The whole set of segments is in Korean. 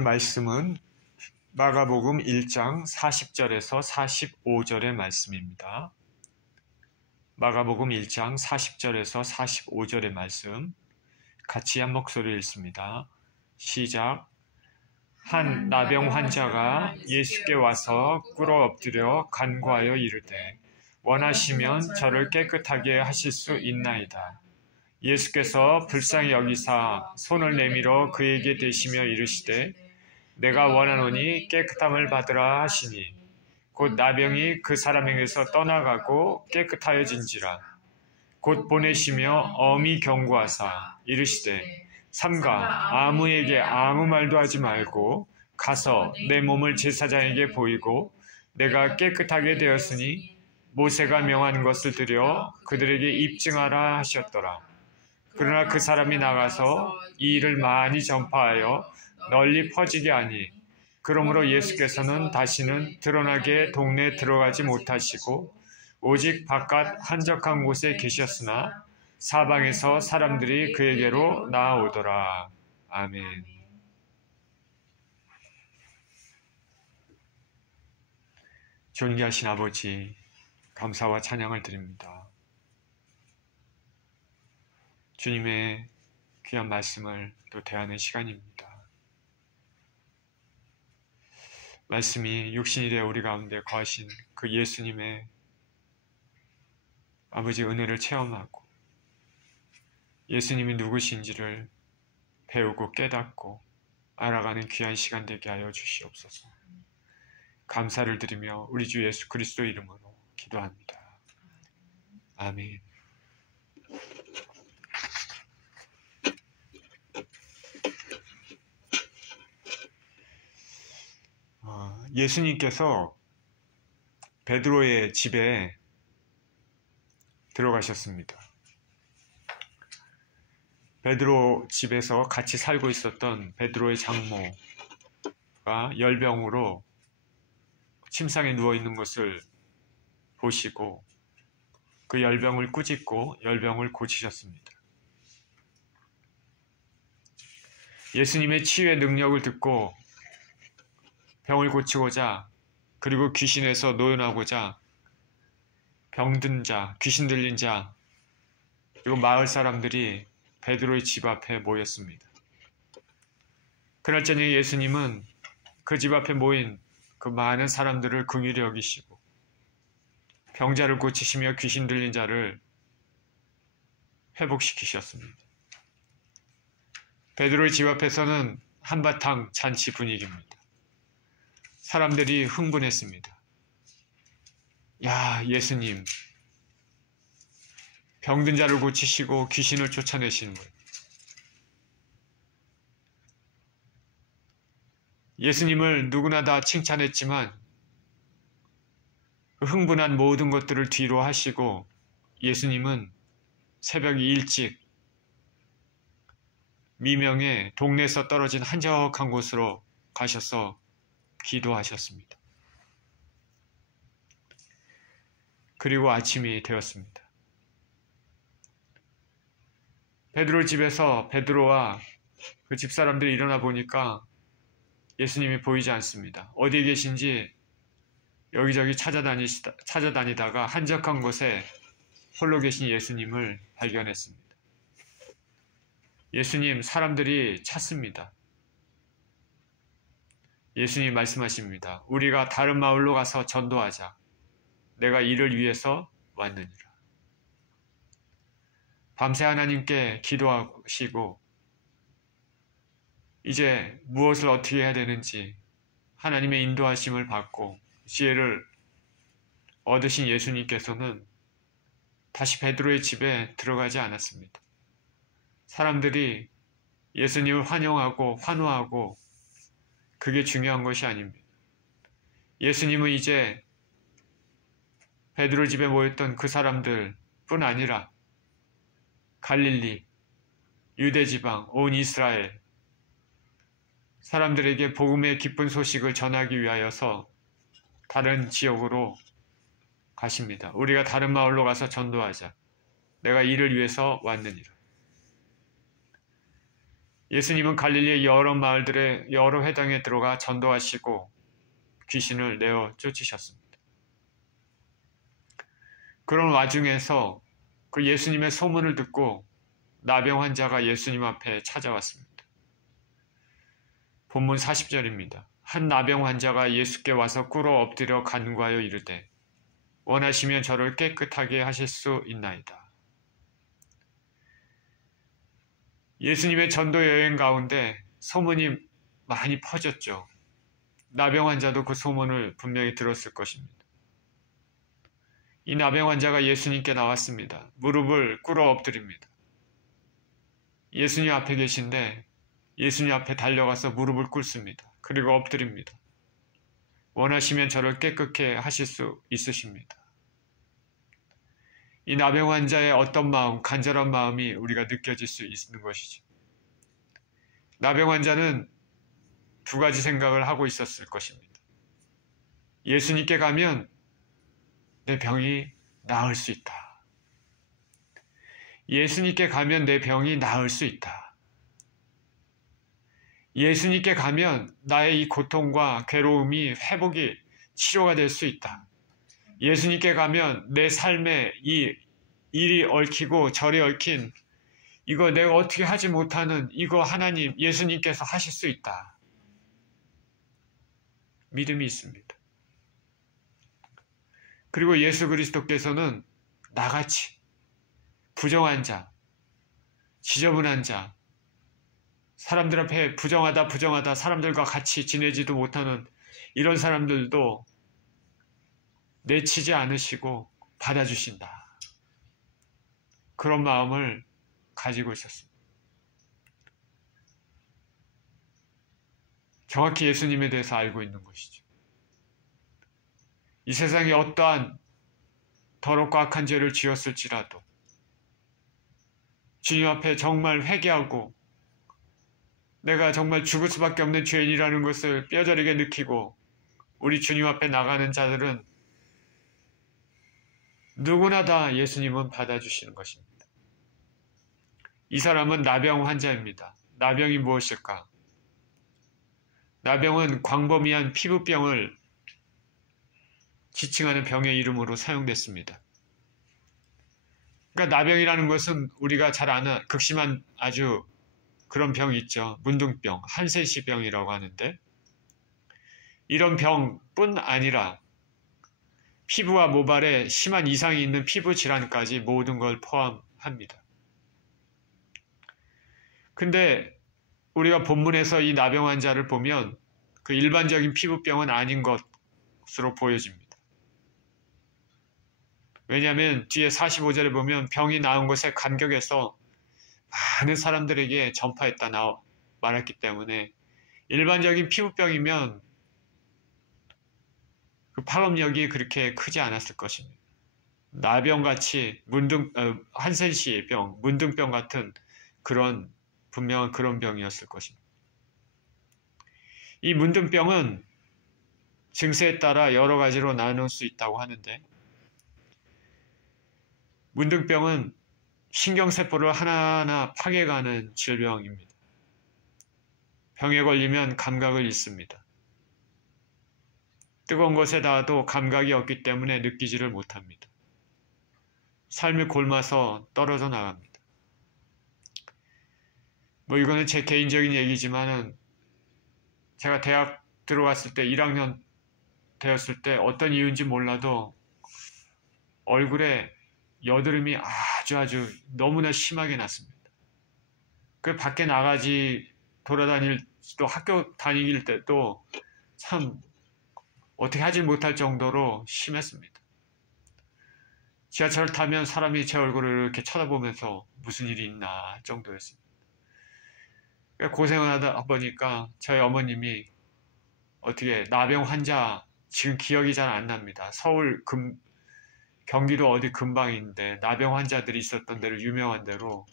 오늘 말씀은 마가복음 1장 40절에서 45절의 말씀입니다. 마가복음 1장 40절에서 45절의 말씀 같이 한 목소리로 읽습니다. 시작. 한 나병 환자가 예수께 와서 꿇어 엎드려 간구하여 이르되 원하시면 저를 깨끗하게 하실 수 있나이다. 예수께서 불쌍히 여기사 손을 내밀어 그에게 대시며 이르시되 내가 원하노니 깨끗함을 받으라 하시니 곧 나병이 그 사람에게서 떠나가고 깨끗하여진지라. 곧 보내시며 엄히 경고하사 이르시되 삼가 아무에게 아무 말도 하지 말고 가서 내 몸을 제사장에게 보이고 내가 깨끗하게 되었으니 모세가 명한 것을 드려 그들에게 입증하라 하셨더라. 그러나 그 사람이 나가서 이 일을 많이 전파하여 널리 퍼지게 하니 그러므로 예수께서는 다시는 드러나게 동네에 들어가지 못하시고 오직 바깥 한적한 곳에 계셨으나 사방에서 사람들이 그에게로 나아오더라. 아멘. 존귀하신 아버지, 감사와 찬양을 드립니다. 주님의 귀한 말씀을 또 대하는 시간입니다. 말씀이 육신이 되어 우리 가운데 거하신 그 예수님의 아버지 은혜를 체험하고 예수님이 누구신지를 배우고 깨닫고 알아가는 귀한 시간 되게 하여 주시옵소서. 감사를 드리며 우리 주 예수 그리스도 이름으로 기도합니다. 아멘. 예수님께서 베드로의 집에 들어가셨습니다. 베드로 집에서 같이 살고 있었던 베드로의 장모가 열병으로 침상에 누워있는 것을 보시고 그 열병을 꾸짖고 열병을 고치셨습니다. 예수님의 치유의 능력을 듣고 병을 고치고자 그리고 귀신에서 노연하고자 병든 자, 귀신 들린 자 그리고 마을 사람들이 베드로의 집 앞에 모였습니다. 그날 저녁에 예수님은 그 집 앞에 모인 그 많은 사람들을 긍휼히 여기시고 병자를 고치시며 귀신 들린 자를 회복시키셨습니다. 베드로의 집 앞에서는 한바탕 잔치 분위기입니다. 사람들이 흥분했습니다. 야, 예수님, 병든 자를 고치시고 귀신을 쫓아내시는 거예요. 예수님을 누구나 다 칭찬했지만 그 흥분한 모든 것들을 뒤로 하시고 예수님은 새벽 일찍 미명에 동네에서 떨어진 한적한 곳으로 가셔서 기도하셨습니다. 그리고 아침이 되었습니다. 베드로 집에서 베드로와 그 집사람들이 일어나 보니까 예수님이 보이지 않습니다. 어디에 계신지 여기저기 찾아다니다가 한적한 곳에 홀로 계신 예수님을 발견했습니다. 예수님, 사람들이 찾습니다. 예수님 말씀하십니다. 우리가 다른 마을로 가서 전도하자. 내가 이를 위해서 왔느니라. 밤새 하나님께 기도하시고 이제 무엇을 어떻게 해야 되는지 하나님의 인도하심을 받고 지혜를 얻으신 예수님께서는 다시 베드로의 집에 들어가지 않았습니다. 사람들이 예수님을 환영하고 환호하고 그게 중요한 것이 아닙니다. 예수님은 이제 베드로 집에 모였던 그 사람들 뿐 아니라 갈릴리, 유대지방, 온 이스라엘 사람들에게 복음의 기쁜 소식을 전하기 위하여서 다른 지역으로 가십니다. 우리가 다른 마을로 가서 전도하자. 내가 이를 위해서 왔느니라. 예수님은 갈릴리의 여러 마을들의 여러 회당에 들어가 전도하시고 귀신을 내어 쫓으셨습니다. 그런 와중에서 그 예수님의 소문을 듣고 나병 환자가 예수님 앞에 찾아왔습니다. 본문 40절입니다. 한 나병 환자가 예수께 와서 꿇어 엎드려 간구하여 이르되 원하시면 저를 깨끗하게 하실 수 있나이다. 예수님의 전도 여행 가운데 소문이 많이 퍼졌죠. 나병 환자도 그 소문을 분명히 들었을 것입니다. 이 나병 환자가 예수님께 나왔습니다. 무릎을 꿇어 엎드립니다. 예수님 앞에 계신데 예수님 앞에 달려가서 무릎을 꿇습니다. 그리고 엎드립니다. 원하시면 저를 깨끗게 하실 수 있으십니다. 이 나병 환자의 어떤 마음, 간절한 마음이 우리가 느껴질 수 있는 것이죠. 나병 환자는 두 가지 생각을 하고 있었을 것입니다. 예수님께 가면 내 병이 나을 수 있다. 예수님께 가면 내 병이 나을 수 있다. 예수님께 가면 나의 이 고통과 괴로움이 회복이 치료가 될 수 있다. 예수님께 가면 내 삶에 이 일이 얽히고 절이 얽힌 이거 내가 어떻게 하지 못하는 이거 하나님 예수님께서 하실 수 있다. 믿음이 있습니다. 그리고 예수 그리스도께서는 나같이 부정한 자, 지저분한 자, 사람들 앞에 부정하다 사람들과 같이 지내지도 못하는 이런 사람들도 내치지 않으시고 받아주신다. 그런 마음을 가지고 있었습니다. 정확히 예수님에 대해서 알고 있는 것이죠. 이 세상에 어떠한 더럽고 악한 죄를 지었을지라도 주님 앞에 정말 회개하고 내가 정말 죽을 수밖에 없는 죄인이라는 것을 뼈저리게 느끼고 우리 주님 앞에 나가는 자들은 누구나 다 예수님은 받아주시는 것입니다. 이 사람은 나병 환자입니다. 나병이 무엇일까? 나병은 광범위한 피부병을 지칭하는 병의 이름으로 사용됐습니다. 그러니까 나병이라는 것은 우리가 잘 아는 극심한 아주 그런 병이 있죠. 문둥병, 한센시병이라고 하는데 이런 병뿐 아니라 피부와 모발에 심한 이상이 있는 피부 질환까지 모든 걸 포함합니다. 근데 우리가 본문에서 이 나병 환자를 보면 그 일반적인 피부병은 아닌 것으로 보여집니다. 왜냐하면 뒤에 45절에 보면 병이 나은 것에 감격해서 많은 사람들에게 전파했다 말했기 때문에 일반적인 피부병이면 그 파급력이 그렇게 크지 않았을 것입니다. 나병같이 한센시병, 문둥병 같은 그런 분명한 그런 병이었을 것입니다. 이 문둥병은 증세에 따라 여러 가지로 나눌 수 있다고 하는데 문둥병은 신경세포를 하나하나 파괴가는 질병입니다. 병에 걸리면 감각을 잃습니다. 뜨거운 것에 닿아도 감각이 없기 때문에 느끼지를 못합니다. 삶을 곪아서 떨어져 나갑니다. 이거는 제 개인적인 얘기지만은 제가 대학 들어갔을 때 1학년 되었을 때 어떤 이유인지 몰라도 얼굴에 여드름이 아주 너무나 심하게 났습니다. 그 밖에 돌아다닐 또 학교 다닐 때도 참 어떻게 하지 못할 정도로 심했습니다. 지하철 타면 사람이 제 얼굴을 이렇게 쳐다보면서 무슨 일이 있나 정도였습니다. 고생을 하다 보니까 저희 어머님이 어떻게 나병 환자 지금 기억이 잘 안 납니다. 경기도 어디 근방인데 나병 환자들이 있었던 데로 유명한 데로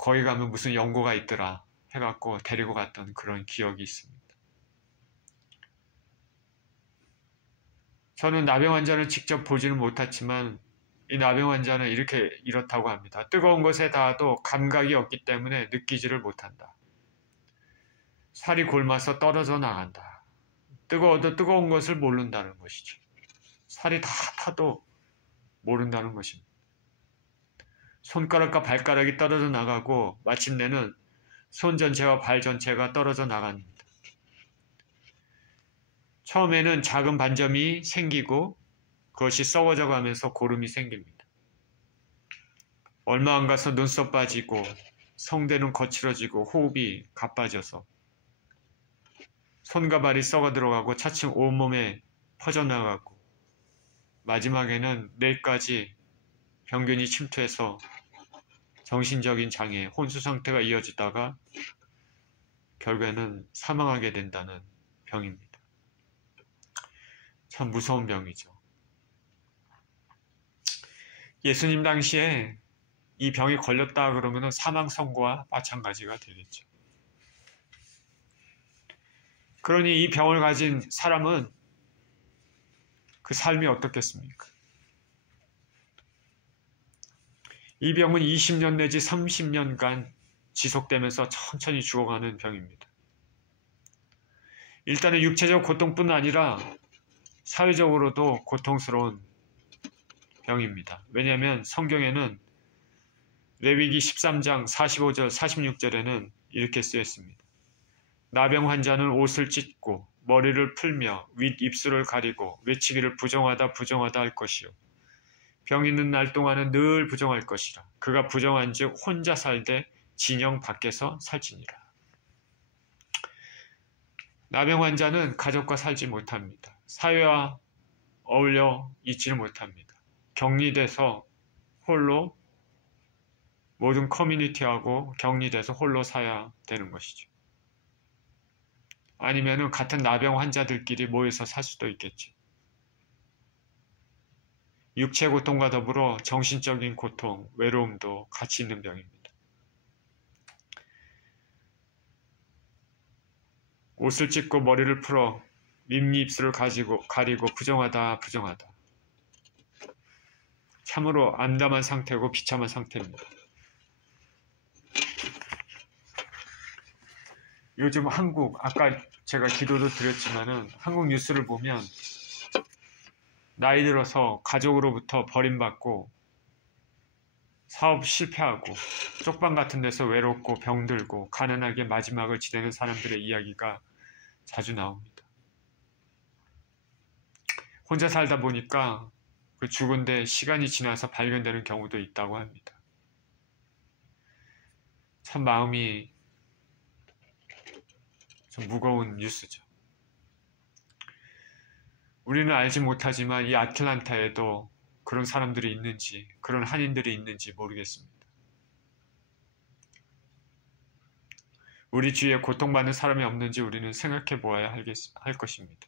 거기 가면 무슨 연고가 있더라 해갖고 데리고 갔던 그런 기억이 있습니다. 저는 나병 환자를 직접 보지는 못했지만 이 나병 환자는 이렇다고 합니다. 뜨거운 것에 닿아도 감각이 없기 때문에 느끼지를 못한다. 살이 곪아서 떨어져 나간다. 뜨거워도 뜨거운 것을 모른다는 것이죠. 살이 다 타도 모른다는 것입니다. 손가락과 발가락이 떨어져 나가고 마침내는 손 전체와 발 전체가 떨어져 나갑니다. 처음에는 작은 반점이 생기고 그것이 썩어져 가면서 고름이 생깁니다. 얼마 안 가서 눈썹 빠지고 성대는 거칠어지고 호흡이 가빠져서 손과 발이 썩어 들어가고 차츰 온몸에 퍼져나가고 마지막에는 뇌까지 병균이 침투해서 정신적인 장애, 혼수 상태가 이어지다가 결국에는 사망하게 된다는 병입니다. 참 무서운 병이죠. 예수님 당시에 이 병이 걸렸다 그러면 사망 선고와 마찬가지가 되겠죠. 그러니 이 병을 가진 사람은 그 삶이 어떻겠습니까? 이 병은 20년 내지 30년간 지속되면서 천천히 죽어가는 병입니다. 일단은 육체적 고통뿐 아니라 사회적으로도 고통스러운 병입니다. 왜냐하면 성경에는 레위기 13장 45절 46절에는 이렇게 쓰였습니다. 나병 환자는 옷을 찢고 머리를 풀며 윗입술을 가리고 외치기를 부정하다 부정하다 할 것이요. 병 있는 날 동안은 늘 부정할 것이라. 그가 부정한 즉 혼자 살되 진영 밖에서 살지니라. 나병 환자는 가족과 살지 못합니다. 사회와 어울려 있지를 못합니다. 격리돼서 홀로 모든 커뮤니티하고 격리돼서 홀로 살아야 되는 것이죠. 아니면은 같은 나병 환자들끼리 모여서 살 수도 있겠지. 육체 고통과 더불어 정신적인 고통, 외로움도 같이 있는 병입니다. 옷을 찢고 머리를 풀어 윗입술을 가리고 부정하다 부정하다. 참으로 암담한 상태고 비참한 상태입니다. 요즘 한국, 아까 제가 기도도 드렸지만은 한국 뉴스를 보면 나이 들어서 가족으로부터 버림받고 사업 실패하고 쪽방 같은 데서 외롭고 병들고 가난하게 마지막을 지내는 사람들의 이야기가 자주 나옵니다. 혼자 살다 보니까 그 죽은데 시간이 지나서 발견되는 경우도 있다고 합니다. 참 마음이 좀 무거운 뉴스죠. 우리는 알지 못하지만 이 아틀란타에도 그런 사람들이 있는지, 그런 한인들이 있는지 모르겠습니다. 우리 주위에 고통받는 사람이 없는지 우리는 생각해 보아야 할 것입니다.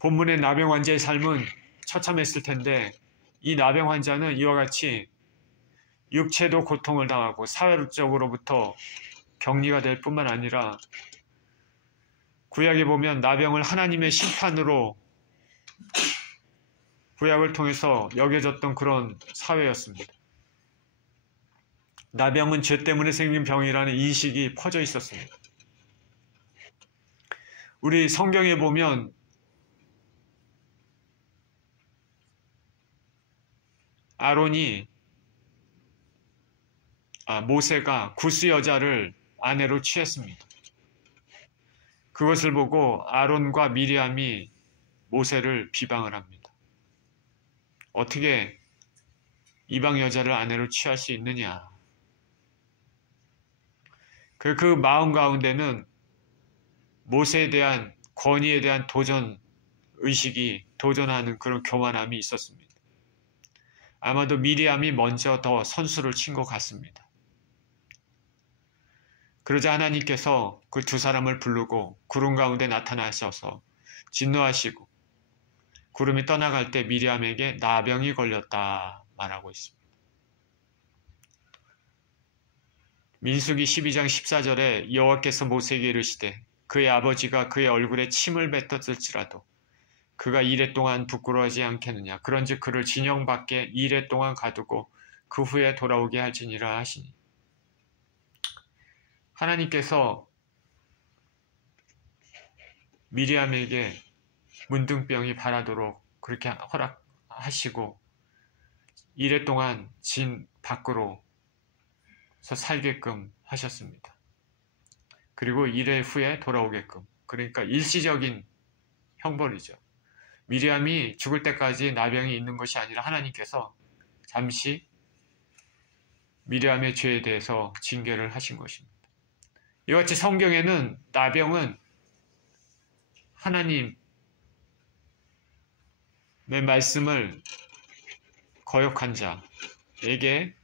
본문의 나병 환자의 삶은 처참했을 텐데 이 나병 환자는 이와 같이 육체도 고통을 당하고 사회적으로부터 격리가 될 뿐만 아니라 구약에 보면 나병을 하나님의 심판으로 구약을 통해서 여겨졌던 그런 사회였습니다. 나병은 죄 때문에 생긴 병이라는 인식이 퍼져 있었습니다. 우리 성경에 보면 모세가 구스 여자를 아내로 취했습니다. 그것을 보고 아론과 미리암이 모세를 비방을 합니다. 어떻게 이방 여자를 아내로 취할 수 있느냐. 그 마음 가운데는 모세에 대한 권위에 대한 도전의식이 도전하는 그런 교만함이 있었습니다. 아마도 미리암이 먼저 더 선수를 친 것 같습니다. 그러자 하나님께서 그 두 사람을 부르고 구름 가운데 나타나셔서 진노하시고 구름이 떠나갈 때 미리암에게 나병이 걸렸다 말하고 있습니다. 민수기 12장 14절에 여호와께서 모세에게 이르시되 그의 아버지가 그의 얼굴에 침을 뱉었을지라도 그가 이레 동안 부끄러워하지 않겠느냐. 그런즉 그를 진영 밖에 이레 동안 가두고 그 후에 돌아오게 할지니라 하시니. 하나님께서 미리암에게 문둥병이 발하도록 그렇게 허락하시고 이레 동안 진 밖으로서 살게끔 하셨습니다. 그리고 이레 후에 돌아오게끔. 그러니까 일시적인 형벌이죠. 미리암이 죽을 때까지 나병이 있는 것이 아니라 하나님께서 잠시 미리암의 죄에 대해서 징계를 하신 것입니다. 이와 같이 성경에는 나병은 하나님의 말씀을 거역한 자에게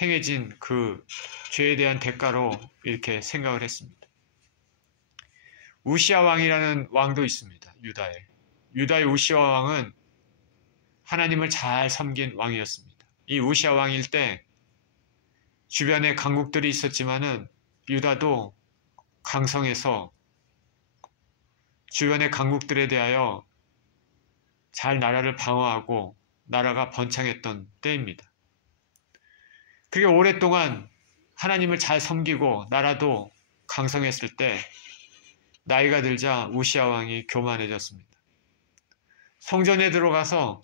행해진 그 죄에 대한 대가로 이렇게 생각을 했습니다. 우시아 왕이라는 왕도 있습니다. 유다의 우시아 왕은 하나님을 잘 섬긴 왕이었습니다. 이 우시아 왕일 때 주변에 강국들이 있었지만은 유다도 강성해서 주변의 강국들에 대하여 잘 나라를 방어하고 나라가 번창했던 때입니다. 그게 오랫동안 하나님을 잘 섬기고 나라도 강성했을 때 나이가 들자 우시아 왕이 교만해졌습니다. 성전에 들어가서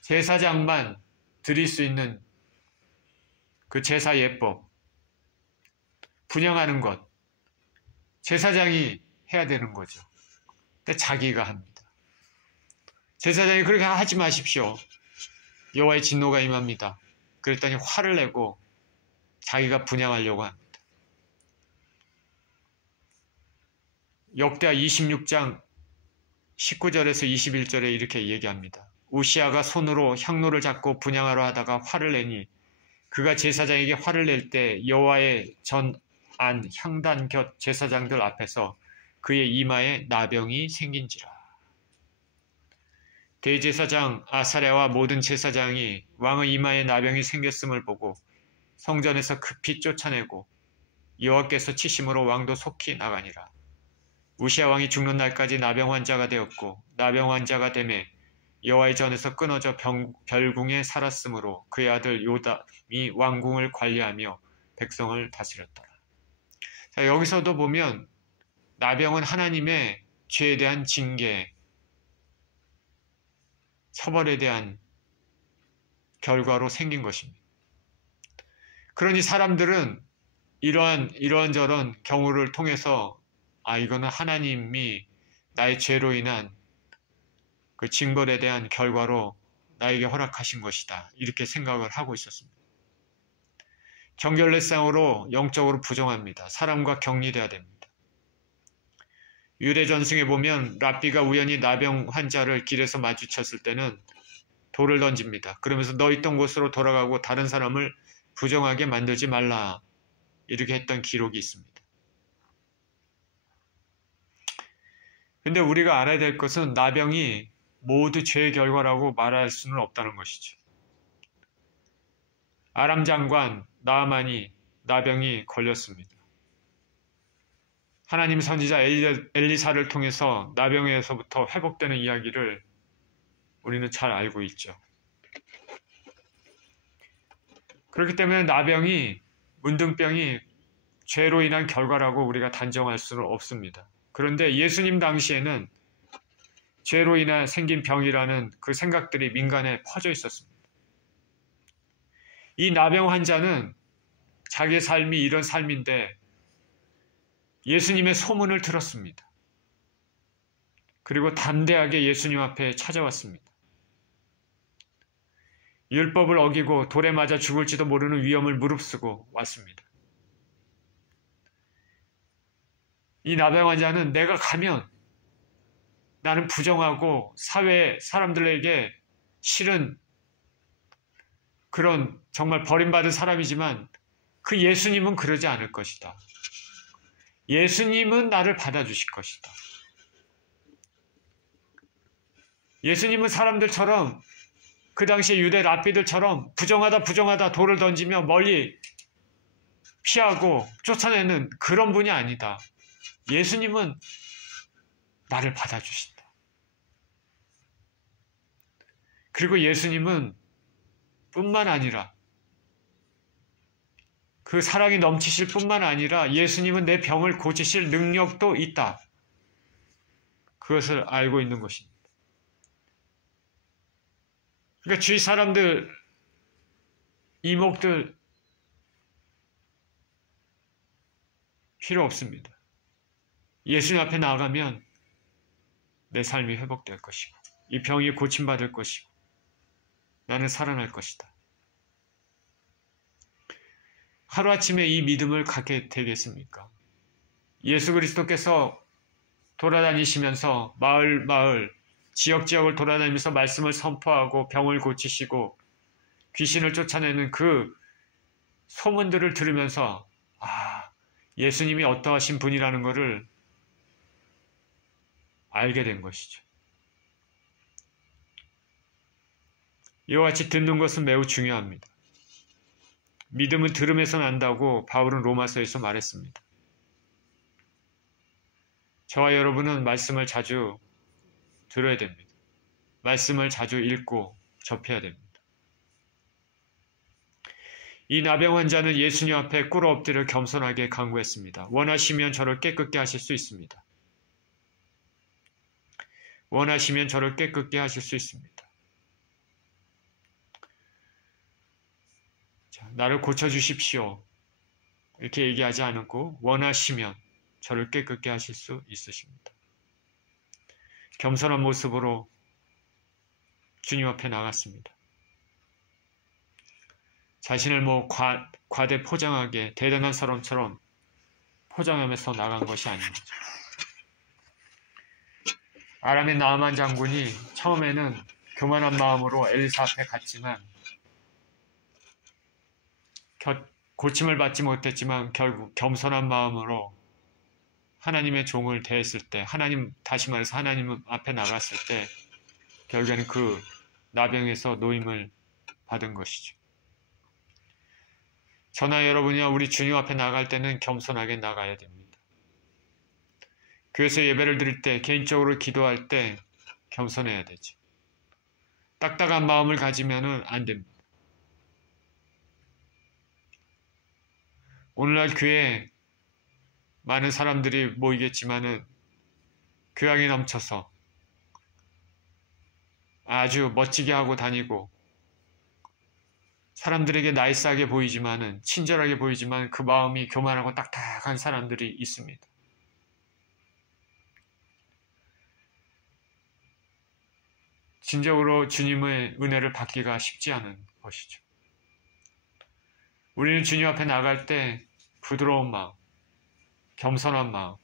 제사장만 드릴 수 있는 그 제사 예법, 분향하는 것, 제사장이 해야 되는 거죠. 근데 자기가 합니다. 제사장이 그렇게 하지 마십시오. 여호와의 진노가 임합니다. 그랬더니 화를 내고 자기가 분향하려고 합니다. 역대하 26장 19절에서 21절에 이렇게 얘기합니다. 우시아가 손으로 향로를 잡고 분향하려 하다가 화를 내니 그가 제사장에게 화를 낼 때 여호와의 전 안 향단 곁 제사장들 앞에서 그의 이마에 나병이 생긴지라. 대제사장 아사랴와 모든 제사장이 왕의 이마에 나병이 생겼음을 보고 성전에서 급히 쫓아내고 여호와께서 치심으로 왕도 속히 나가니라. 우시아 왕이 죽는 날까지 나병 환자가 되었고 나병 환자가 되매 여호와의 전에서 끊어져 별궁에 살았으므로 그의 아들 요담이 왕궁을 관리하며 백성을 다스렸더라. 자, 여기서도 보면 나병은 하나님의 죄에 대한 징계, 처벌에 대한 결과로 생긴 것입니다. 그러니 사람들은 이러한저런 경우를 통해서 이거는 하나님이 나의 죄로 인한 그 징벌에 대한 결과로 나에게 허락하신 것이다. 이렇게 생각을 하고 있었습니다. 정결례상으로 영적으로 부정합니다. 사람과 격리돼야 됩니다. 유대전승에 보면 랍비가 우연히 나병 환자를 길에서 마주쳤을 때는 돌을 던집니다. 그러면서 너 있던 곳으로 돌아가고 다른 사람을 부정하게 만들지 말라. 이렇게 했던 기록이 있습니다. 근데 우리가 알아야 될 것은 나병이 모두 죄의 결과라고 말할 수는 없다는 것이죠. 아람 장관 나아만이 나병이 걸렸습니다. 하나님 선지자 엘리사를 통해서 나병에서부터 회복되는 이야기를 우리는 잘 알고 있죠. 그렇기 때문에 나병이, 문둥병이 죄로 인한 결과라고 우리가 단정할 수는 없습니다. 그런데 예수님 당시에는 죄로 인해 생긴 병이라는 그 생각들이 민간에 퍼져 있었습니다. 이 나병 환자는 자기의 삶이 이런 삶인데 예수님의 소문을 들었습니다. 그리고 담대하게 예수님 앞에 찾아왔습니다. 율법을 어기고 돌에 맞아 죽을지도 모르는 위험을 무릅쓰고 왔습니다. 이 나병 환자는 내가 가면 나는 부정하고 사회 사람들에게 싫은 그런 정말 버림받은 사람이지만 그 예수님은 그러지 않을 것이다. 예수님은 나를 받아주실 것이다. 예수님은 사람들처럼 그 당시에 유대 랍비들처럼 부정하다 돌을 던지며 멀리 피하고 쫓아내는 그런 분이 아니다. 예수님은 나를 받아주신다. 그리고 예수님은 뿐만 아니라 그 사랑이 넘치실 뿐만 아니라 예수님은 내 병을 고치실 능력도 있다. 그것을 알고 있는 것입니다. 그러니까 주위 사람들, 이목들 필요 없습니다. 예수님 앞에 나아가면 내 삶이 회복될 것이고 이 병이 고침받을 것이고 나는 살아날 것이다. 하루아침에 이 믿음을 갖게 되겠습니까? 예수 그리스도께서 돌아다니시면서 마을, 지역을 돌아다니면서 말씀을 선포하고 병을 고치시고 귀신을 쫓아내는 그 소문들을 들으면서 예수님이 어떠하신 분이라는 것을 알게 된 것이죠. 이와 같이 듣는 것은 매우 중요합니다. 믿음은 들음에서 난다고 바울은 로마서에서 말했습니다. 저와 여러분은 말씀을 자주 들어야 됩니다. 말씀을 자주 읽고 접해야 됩니다. 이 나병 환자는 예수님 앞에 꿇어 엎드려 겸손하게 간구했습니다. 원하시면 저를 깨끗게 하실 수 있습니다. 원하시면 저를 깨끗게 하실 수 있습니다. 자, 나를 고쳐주십시오. 이렇게 얘기하지 않고 원하시면 저를 깨끗게 하실 수 있으십니다. 겸손한 모습으로 주님 앞에 나갔습니다. 자신을 과대 포장하게 대단한 사람처럼 포장하면서 나간 것이 아닙니다. 아람의 나아만 장군이 처음에는 교만한 마음으로 엘리사 앞에 갔지만 고침을 받지 못했지만 결국 겸손한 마음으로 하나님의 종을 대했을 때, 다시 말해서 하나님 앞에 나갔을 때 결국에는 그 나병에서 노임을 받은 것이죠. 저나 여러분이야 우리 주님 앞에 나갈 때는 겸손하게 나가야 됩니다. 교회에서 예배를 드릴 때, 개인적으로 기도할 때 겸손해야 되죠. 딱딱한 마음을 가지면 안 됩니다. 오늘날 교회에 많은 사람들이 모이겠지만은 교양이 넘쳐서 아주 멋지게 하고 다니고 사람들에게 나이스하게 보이지만은 친절하게 보이지만 그 마음이 교만하고 딱딱한 사람들이 있습니다. 진정으로 주님의 은혜를 받기가 쉽지 않은 것이죠. 우리는 주님 앞에 나갈 때 부드러운 마음, 겸손한 마음,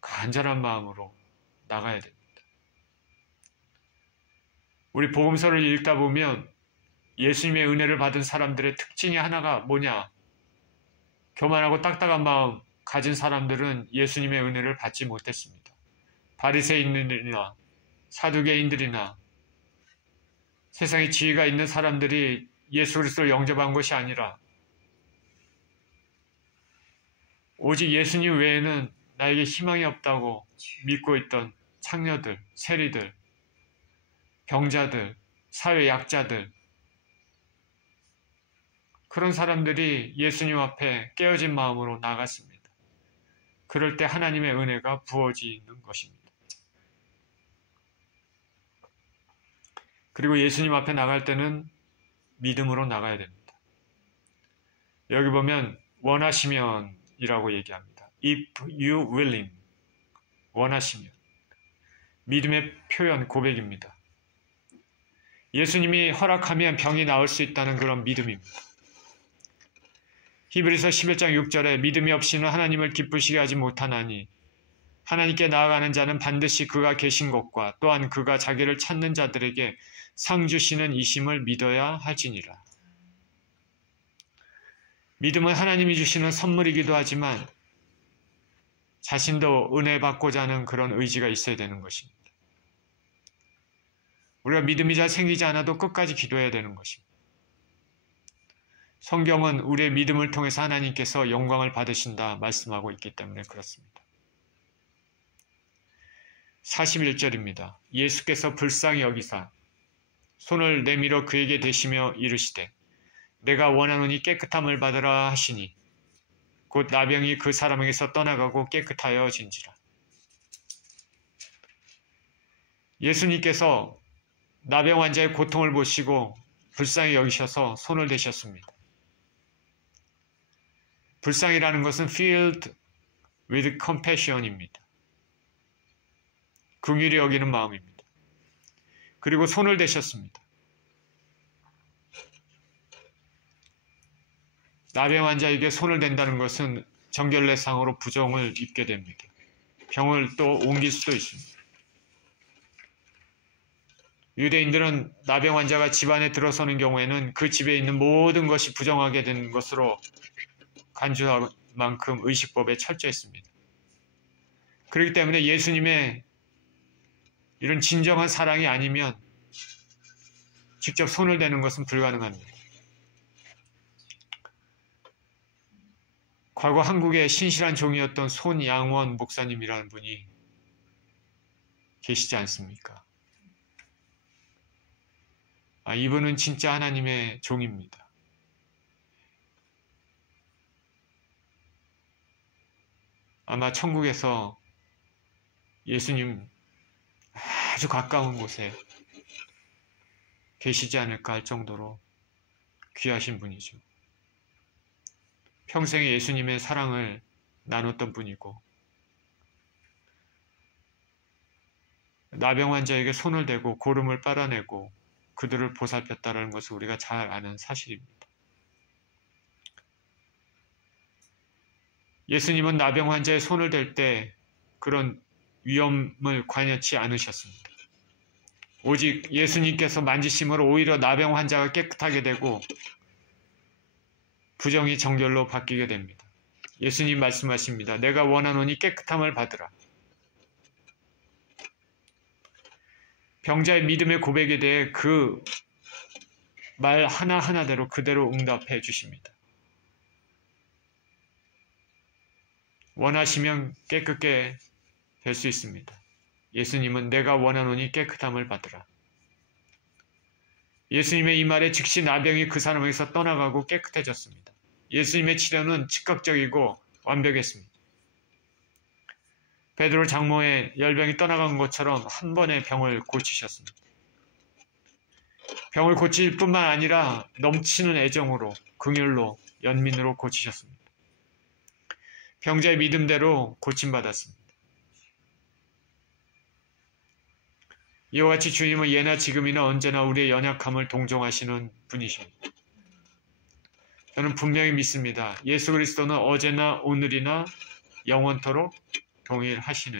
간절한 마음으로 나가야 됩니다. 우리 복음서를 읽다 보면 예수님의 은혜를 받은 사람들의 특징이 하나가 뭐냐? 교만하고 딱딱한 마음 가진 사람들은 예수님의 은혜를 받지 못했습니다. 바리새인들이나 사두개인들이나 세상에 지위가 있는 사람들이 예수 그리스도를 영접한 것이 아니라 오직 예수님 외에는 나에게 희망이 없다고 믿고 있던 창녀들, 세리들, 병자들, 사회 약자들, 그런 사람들이 예수님 앞에 깨어진 마음으로 나갔습니다. 그럴 때 하나님의 은혜가 부어지는 것입니다. 그리고 예수님 앞에 나갈 때는 믿음으로 나가야 됩니다. 여기 보면 원하시면 이라고 얘기합니다. If you willing, 원하시면. 믿음의 표현, 고백입니다. 예수님이 허락하면 병이 나을 수 있다는 그런 믿음입니다. 히브리서 11장 6절에 믿음이 없이는 하나님을 기쁘시게 하지 못하나니 하나님께 나아가는 자는 반드시 그가 계신 것과 또한 그가 자기를 찾는 자들에게 상 주시는 이심을 믿어야 할지니라. 믿음은 하나님이 주시는 선물이기도 하지만 자신도 은혜 받고자 하는 그런 의지가 있어야 되는 것입니다. 우리가 믿음이 잘 생기지 않아도 끝까지 기도해야 되는 것입니다. 성경은 우리의 믿음을 통해서 하나님께서 영광을 받으신다 말씀하고 있기 때문에 그렇습니다. 41절입니다. 예수께서 불쌍히 여기사 손을 내밀어 그에게 대시며 이르시되 내가 원하노니 깨끗함을 받으라 하시니 곧 나병이 그 사람에게서 떠나가고 깨끗하여진지라. 예수님께서 나병 환자의 고통을 보시고 불쌍히 여기셔서 손을 대셨습니다. 불쌍이라는 것은 filled with compassion입니다. 긍휼히 여기는 마음입니다. 그리고 손을 대셨습니다. 나병 환자에게 손을 댄다는 것은 정결례상으로 부정을 입게 됩니다. 병을 또 옮길 수도 있습니다. 유대인들은 나병 환자가 집안에 들어서는 경우에는 그 집에 있는 모든 것이 부정하게 되는 것으로 간주할 만큼 의식법에 철저했습니다. 그렇기 때문에 예수님의 이런 진정한 사랑이 아니면 직접 손을 대는 것은 불가능합니다. 과거 한국의 신실한 종이었던 손양원 목사님이라는 분이 계시지 않습니까? 이분은 진짜 하나님의 종입니다. 아마 천국에서 예수님 아주 가까운 곳에 계시지 않을까 할 정도로 귀하신 분이죠. 평생에 예수님의 사랑을 나눴던 분이고 나병 환자에게 손을 대고 고름을 빨아내고 그들을 보살폈다는 것을 우리가 잘 아는 사실입니다. 예수님은 나병 환자의 손을 댈 때 그런 위험을 관여치 않으셨습니다. 오직 예수님께서 만지심으로 오히려 나병 환자가 깨끗하게 되고 부정이 정결로 바뀌게 됩니다. 예수님 말씀하십니다. 내가 원하노니 깨끗함을 받으라. 병자의 믿음의 고백에 대해 그 말 하나하나대로 그대로 응답해 주십니다. 원하시면 깨끗게 될 수 있습니다. 예수님은 내가 원하노니 깨끗함을 받으라. 예수님의 이 말에 즉시 나병이 그 사람에게서 떠나가고 깨끗해졌습니다. 예수님의 치료는 즉각적이고 완벽했습니다. 베드로 장모의 열병이 떠나간 것처럼 한 번에 병을 고치셨습니다. 병을 고칠 뿐만 아니라 넘치는 애정으로, 긍휼로, 연민으로 고치셨습니다. 병자의 믿음대로 고침받았습니다. 이와 같이 주님은 예나 지금이나 언제나 우리의 연약함을 동정하시는 분이십니다. 저는 분명히 믿습니다. 예수 그리스도는 어제나 오늘이나 영원토록 동일하시는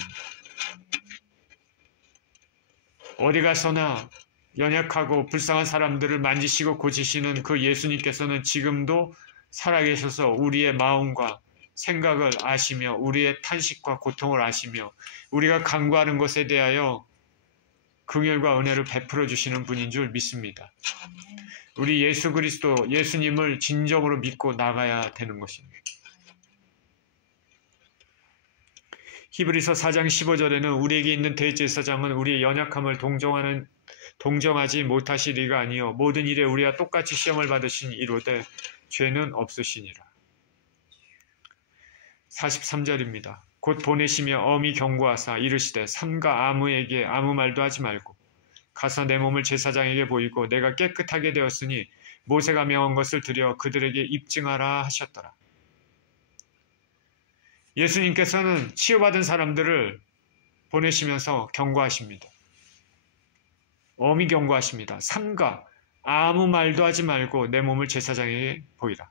어디 가서나 연약하고 불쌍한 사람들을 만지시고 고치시는 그 예수님께서는 지금도 살아계셔서 우리의 마음과 생각을 아시며 우리의 탄식과 고통을 아시며 우리가 간구하는 것에 대하여 긍휼과 은혜를 베풀어 주시는 분인 줄 믿습니다. 우리 예수 그리스도, 예수님을 진정으로 믿고 나가야 되는 것입니다. 히브리서 4장 15절에는 우리에게 있는 대제사장은 우리의 연약함을 동정하지 못하실 이가 아니요 모든 일에 우리와 똑같이 시험을 받으신 이로되 죄는 없으시니라. 43절입니다. 곧 보내시며 엄히 경고하사 이르시되 삼가 아무에게 아무 말도 하지 말고 가서 내 몸을 제사장에게 보이고 내가 깨끗하게 되었으니 모세가 명한 것을 드려 그들에게 입증하라 하셨더라. 예수님께서는 치유받은 사람들을 보내시면서 경고하십니다. 엄히 경고하십니다. 삼가 아무 말도 하지 말고 내 몸을 제사장에게 보이라.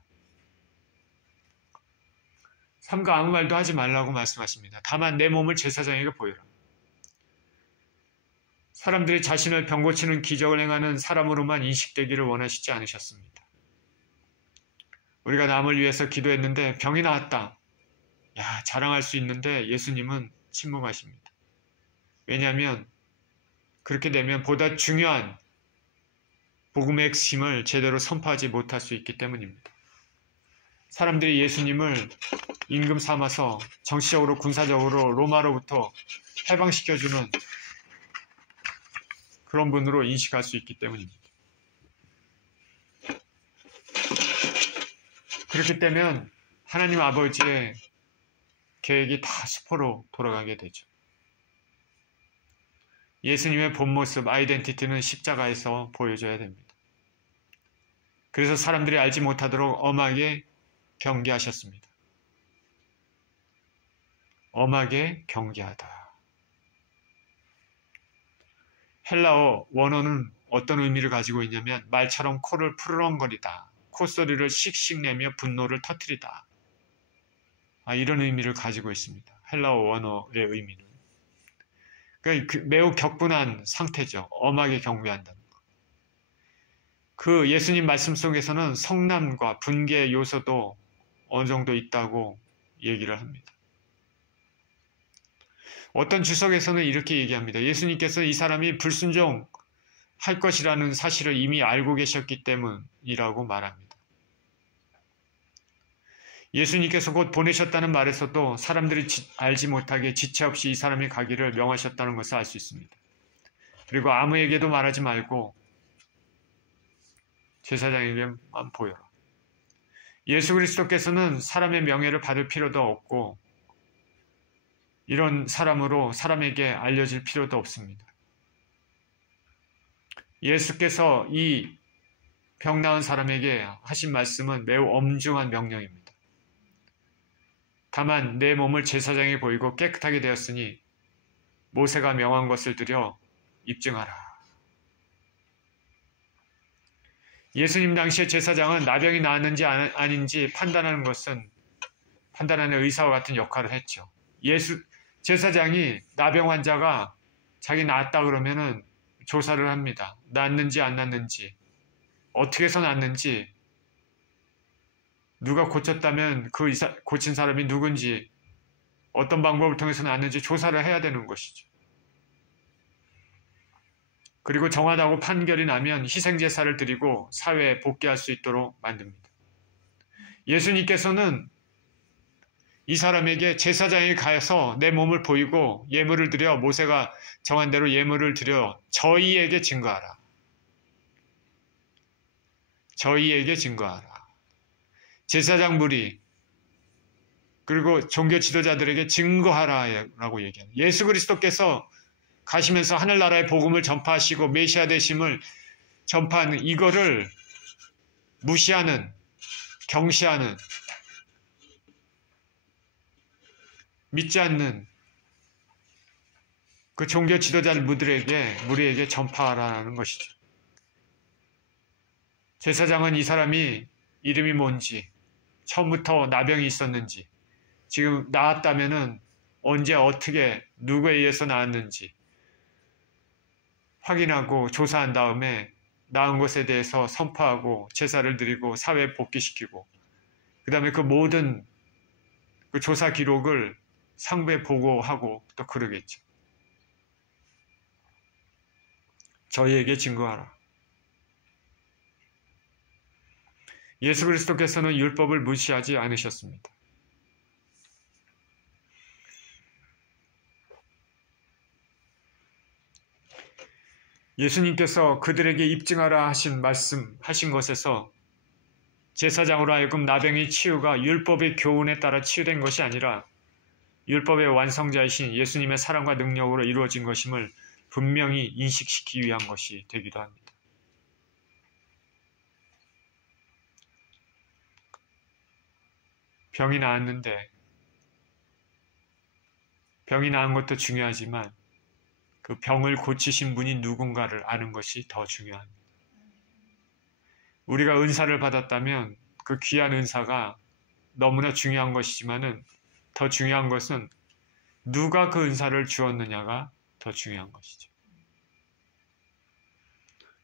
삼가 아무 말도 하지 말라고 말씀하십니다. 다만 내 몸을 제사장에게 보이라. 사람들이 자신을 병 고치는 기적을 행하는 사람으로만 인식되기를 원하시지 않으셨습니다. 우리가 남을 위해서 기도했는데 병이 나았다. 자랑할 수 있는데 예수님은 침묵하십니다. 왜냐하면 그렇게 되면 보다 중요한 복음의 핵심을 제대로 선포하지 못할 수 있기 때문입니다. 사람들이 예수님을 임금 삼아서 정치적으로 군사적으로 로마로부터 해방시켜주는 그런 분으로 인식할 수 있기 때문입니다. 그렇기 때문에 하나님 아버지의 계획이 다 수포로 돌아가게 되죠. 예수님의 본 모습, 아이덴티티는 십자가에서 보여줘야 됩니다. 그래서 사람들이 알지 못하도록 엄하게 경계하셨습니다. 엄하게 경계하다. 헬라어 원어는 어떤 의미를 가지고 있냐면 말처럼 코를 푸르렁거리다, 콧소리를 씩씩 내며 분노를 터뜨리다. 이런 의미를 가지고 있습니다. 헬라어 원어의 의미는. 그러니까 매우 격분한 상태죠. 엄하게 경배한다는 것. 그 예수님 말씀 속에서는 성남과 분개 요소도 어느 정도 있다고 얘기를 합니다. 어떤 주석에서는 이렇게 얘기합니다. 예수님께서 이 사람이 불순종할 것이라는 사실을 이미 알고 계셨기 때문이라고 말합니다. 예수님께서 곧 보내셨다는 말에서도 사람들이 알지 못하게 지체 없이 이 사람이 가기를 명하셨다는 것을 알 수 있습니다. 그리고 아무에게도 말하지 말고 제사장에게만 보여라. 예수 그리스도께서는 사람의 명예를 받을 필요도 없고 이런 사람으로 사람에게 알려질 필요도 없습니다. 예수께서 이 병 나은 사람에게 하신 말씀은 매우 엄중한 명령입니다. 다만 내 몸을 제사장에 보이고 깨끗하게 되었으니 모세가 명한 것을 들여 입증하라. 예수님 당시의 제사장은 나병이 나았는지 아닌지 판단하는 의사와 같은 역할을 했죠. 제사장이 나병 환자가 자기 나았다 그러면은 조사를 합니다. 낫는지 안 낫는지, 어떻게 해서 낫는지, 누가 고쳤다면 그 고친 사람이 누군지, 어떤 방법을 통해서 낫는지 조사를 해야 되는 것이죠. 그리고 정하다고 판결이 나면 희생제사를 드리고 사회에 복귀할 수 있도록 만듭니다. 예수님께서는 이 사람에게 제사장에 가서 내 몸을 보이고 예물을 드려 모세가 정한 대로 예물을 드려 저희에게 증거하라. 저희에게 증거하라. 제사장 무리 그리고 종교 지도자들에게 증거하라라고 얘기합니다. 예수 그리스도께서 가시면서 하늘나라의 복음을 전파하시고 메시아 되심을 전파하는 이거를 무시하는, 경시하는, 믿지 않는 그 종교 지도자 무리에게 전파하라는 것이죠. 제사장은 이 사람이 이름이 뭔지, 처음부터 나병이 있었는지, 지금 나았다면은 언제 어떻게 누구에 의해서 나았는지 확인하고 조사한 다음에 나은 것에 대해서 선포하고 제사를 드리고 사회에 복귀시키고 그 다음에 그 모든 그 조사 기록을 상부에 보고하고 또 그러겠죠. 저희에게 증거하라. 예수 그리스도께서는 율법을 무시하지 않으셨습니다. 예수님께서 그들에게 입증하라 하신 것에서 제사장으로 하여금 나병의 치유가 율법의 교훈에 따라 치유된 것이 아니라 율법의 완성자이신 예수님의 사랑과 능력으로 이루어진 것임을 분명히 인식시키기 위한 것이 되기도 합니다. 병이 나았는데 병이 나은 것도 중요하지만 그 병을 고치신 분이 누군가를 아는 것이 더 중요합니다. 우리가 은사를 받았다면 그 귀한 은사가 너무나 중요한 것이지만은 더 중요한 것은 누가 그 은사를 주었느냐가 더 중요한 것이죠.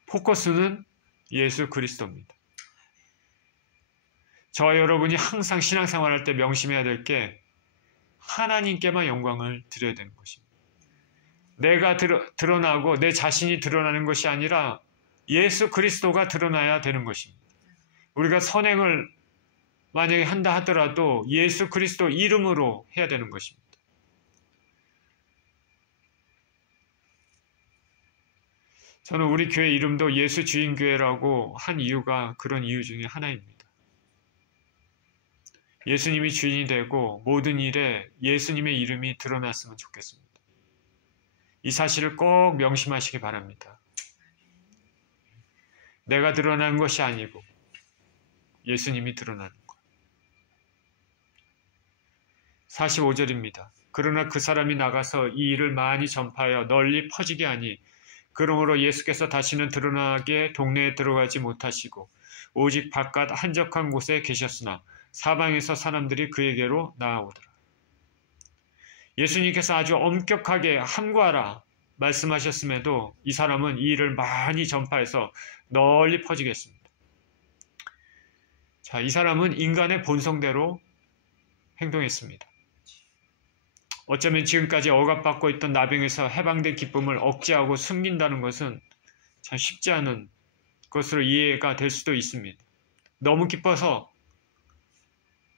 포커스는 예수 그리스도입니다. 저와 여러분이 항상 신앙생활할 때 명심해야 될 게 하나님께만 영광을 드려야 되는 것입니다. 내가 드러나고 내 자신이 드러나는 것이 아니라 예수 그리스도가 드러나야 되는 것입니다. 우리가 선행을 만약에 한다 하더라도 예수 그리스도 이름으로 해야 되는 것입니다. 저는 우리 교회 이름도 예수 주인 교회라고 한 이유가 그런 이유 중에 하나입니다. 예수님이 주인이 되고 모든 일에 예수님의 이름이 드러났으면 좋겠습니다. 이 사실을 꼭 명심하시기 바랍니다. 내가 드러난 것이 아니고 예수님이 드러나는 것. 45절입니다. 그러나 그 사람이 나가서 이 일을 많이 전파하여 널리 퍼지게 하니 그러므로 예수께서 다시는 드러나게 동네에 들어가지 못하시고 오직 바깥 한적한 곳에 계셨으나 사방에서 사람들이 그에게로 나아오더라. 예수님께서 아주 엄격하게 함구하라 말씀하셨음에도 이 사람은 이 일을 많이 전파해서 널리 퍼지게 했습니다. 자, 이 사람은 인간의 본성대로 행동했습니다. 어쩌면 지금까지 억압받고 있던 나병에서 해방된 기쁨을 억제하고 숨긴다는 것은 참 쉽지 않은 것으로 이해가 될 수도 있습니다. 너무 기뻐서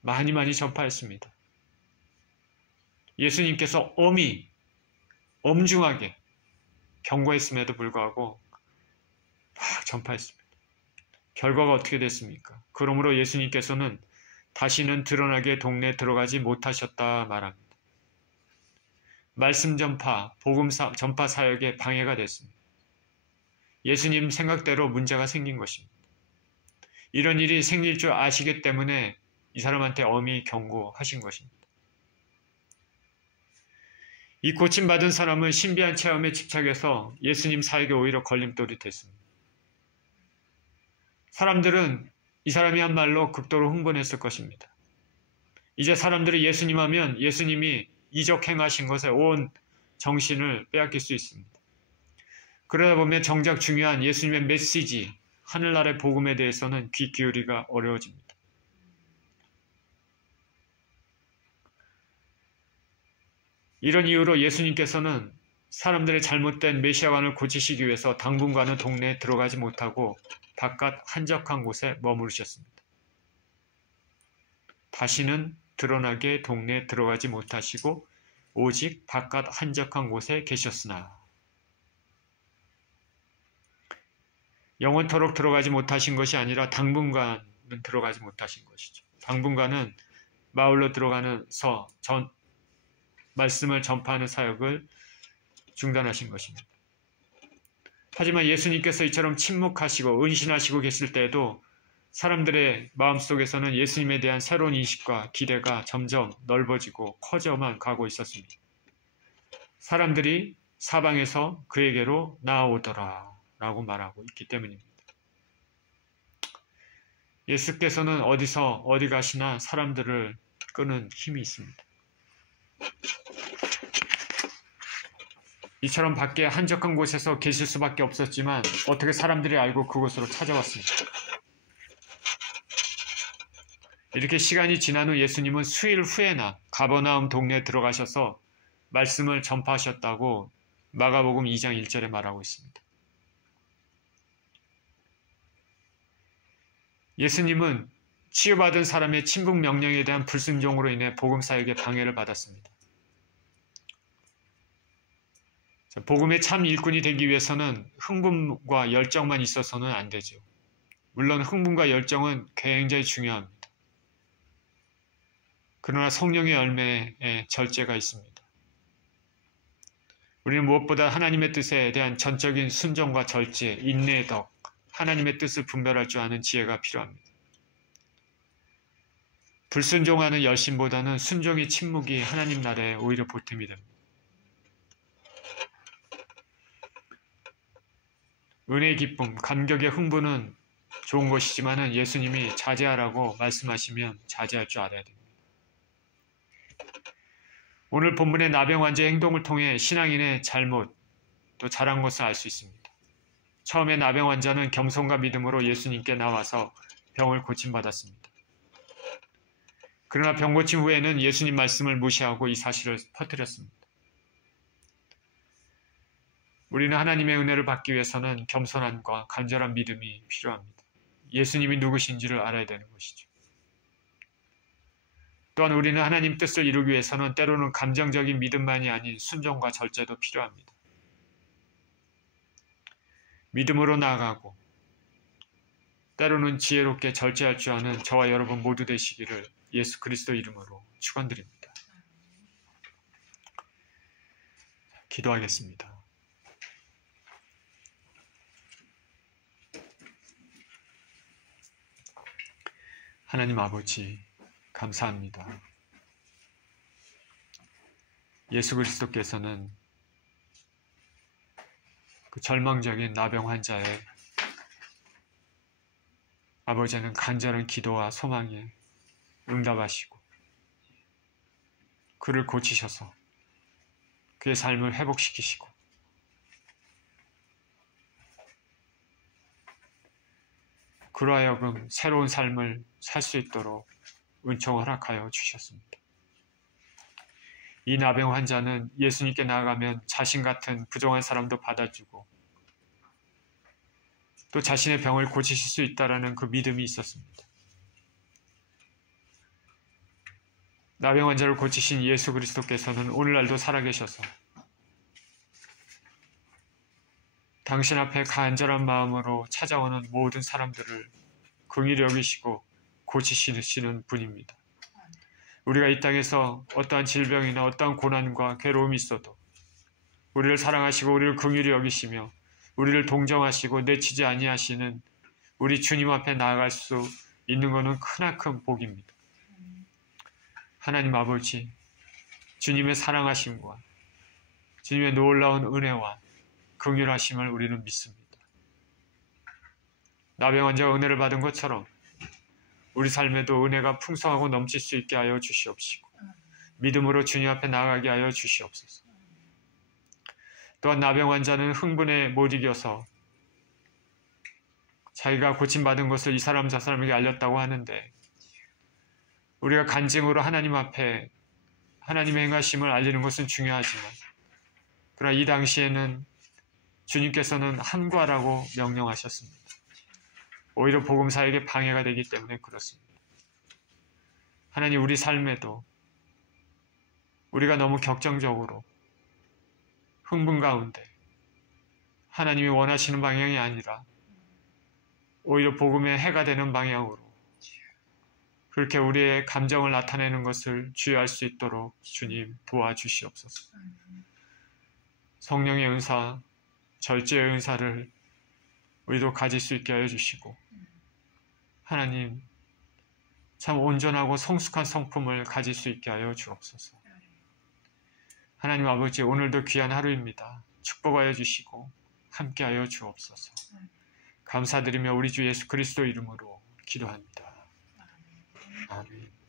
많이 전파했습니다. 예수님께서 엄중하게 경고했음에도 불구하고 막 전파했습니다. 결과가 어떻게 됐습니까? 그러므로 예수님께서는 다시는 드러나게 동네에 들어가지 못하셨다 말합니다. 말씀 전파, 복음 전파 사역에 방해가 됐습니다. 예수님 생각대로 문제가 생긴 것입니다. 이런 일이 생길 줄 아시기 때문에 이 사람한테 엄히 경고하신 것입니다. 이 고침받은 사람은 신비한 체험에 집착해서 예수님 사역에 오히려 걸림돌이 됐습니다. 사람들은 이 사람이 한 말로 극도로 흥분했을 것입니다. 이제 사람들이 예수님 하면 예수님이 이적 행하신 것에 온 정신을 빼앗길 수 있습니다. 그러다 보면 정작 중요한 예수님의 메시지, 하늘나라의 복음에 대해서는 귀 기울이기가 어려워집니다. 이런 이유로 예수님께서는 사람들의 잘못된 메시아관을 고치시기 위해서 당분간은 동네에 들어가지 못하고 바깥 한적한 곳에 머무르셨습니다. 다시는 드러나게 동네에 들어가지 못하시고 오직 바깥 한적한 곳에 계셨으나 영원토록 들어가지 못하신 것이 아니라 당분간은 들어가지 못하신 것이죠. 당분간은 마을로 들어가서 말씀을 전파하는 사역을 중단하신 것입니다. 하지만 예수님께서 이처럼 침묵하시고 은신하시고 계실 때에도 사람들의 마음속에서는 예수님에 대한 새로운 인식과 기대가 점점 넓어지고 커져만 가고 있었습니다. 사람들이 사방에서 그에게로 나아오더라 라고 말하고 있기 때문입니다. 예수께서는 어디서 어디 가시나 사람들을 끄는 힘이 있습니다. 이처럼 밖에 한적한 곳에서 계실 수밖에 없었지만 어떻게 사람들이 알고 그곳으로 찾아왔습니까? 이렇게 시간이 지난 후 예수님은 수일 후에나 가버나움 동네에 들어가셔서 말씀을 전파하셨다고 마가복음 2장 1절에 말하고 있습니다. 예수님은 치유받은 사람의 침묵 명령에 대한 불순종으로 인해 복음 사역에 방해를 받았습니다. 복음의 참 일꾼이 되기 위해서는 흥분과 열정만 있어서는 안 되죠. 물론 흥분과 열정은 굉장히 중요합니다. 그러나 성령의 열매에 절제가 있습니다. 우리는 무엇보다 하나님의 뜻에 대한 전적인 순종과 절제, 인내의 덕, 하나님의 뜻을 분별할 줄 아는 지혜가 필요합니다. 불순종하는 열심보다는 순종의 침묵이 하나님 나라에 오히려 보탬이 됩니다. 은혜의 기쁨, 감격의 흥분은 좋은 것이지만 예수님이 자제하라고 말씀하시면 자제할 줄 알아야 됩니다. 오늘 본문의 나병 환자의 행동을 통해 신앙인의 잘못, 또 잘한 것을 알 수 있습니다. 처음에 나병 환자는 겸손과 믿음으로 예수님께 나와서 병을 고침받았습니다. 그러나 병 고침 후에는 예수님 말씀을 무시하고 이 사실을 퍼뜨렸습니다. 우리는 하나님의 은혜를 받기 위해서는 겸손함과 간절한 믿음이 필요합니다. 예수님이 누구신지를 알아야 되는 것이죠. 또한 우리는 하나님 뜻을 이루기 위해서는 때로는 감정적인 믿음만이 아닌 순종과 절제도 필요합니다. 믿음으로 나아가고 때로는 지혜롭게 절제할 줄 아는 저와 여러분 모두 되시기를 예수 그리스도 이름으로 축원드립니다. 기도하겠습니다. 하나님 아버지 감사합니다. 예수 그리스도께서는 그 절망적인 나병 환자의 아버지는 간절한 기도와 소망에 응답하시고 그를 고치셔서 그의 삶을 회복시키시고 그로 하여금 새로운 삶을 살 수 있도록 은총 허락하여 주셨습니다. 이 나병 환자는 예수님께 나아가면 자신 같은 부정한 사람도 받아주고 또 자신의 병을 고치실 수 있다는 그 믿음이 있었습니다. 나병 환자를 고치신 예수 그리스도께서는 오늘날도 살아계셔서 당신 앞에 간절한 마음으로 찾아오는 모든 사람들을 긍휼히 여기시고 고치시는 분입니다. 우리가 이 땅에서 어떠한 질병이나 어떠한 고난과 괴로움이 있어도 우리를 사랑하시고 우리를 긍휼히 여기시며 우리를 동정하시고 내치지 아니하시는 우리 주님 앞에 나아갈 수 있는 것은 크나큰 복입니다. 하나님 아버지, 주님의 사랑하심과 주님의 놀라운 은혜와 긍휼하심을 우리는 믿습니다. 나병 환자가 은혜를 받은 것처럼 우리 삶에도 은혜가 풍성하고 넘칠 수 있게 하여 주시옵시고 믿음으로 주님 앞에 나아가게 하여 주시옵소서. 또한 나병 환자는 흥분에 못 이겨서 자기가 고침받은 것을 이 사람 저 사람에게 알렸다고 하는데 우리가 간증으로 하나님 앞에 하나님의 행하심을 알리는 것은 중요하지만 그러나 이 당시에는 주님께서는 함구하라고 명령하셨습니다. 오히려 복음사에게 방해가 되기 때문에 그렇습니다. 하나님 우리 삶에도 우리가 너무 격정적으로 흥분 가운데 하나님이 원하시는 방향이 아니라 오히려 복음의 해가 되는 방향으로 그렇게 우리의 감정을 나타내는 것을 주의할 수 있도록 주님 도와주시옵소서. 성령의 은사, 절제의 은사를 우리도 가질 수 있게 하여 주시고 하나님 참 온전하고 성숙한 성품을 가질 수 있게 하여 주옵소서. 하나님 아버지 오늘도 귀한 하루입니다. 축복하여 주시고 함께하여 주옵소서. 감사드리며 우리 주 예수 그리스도 이름으로 기도합니다. 아멘.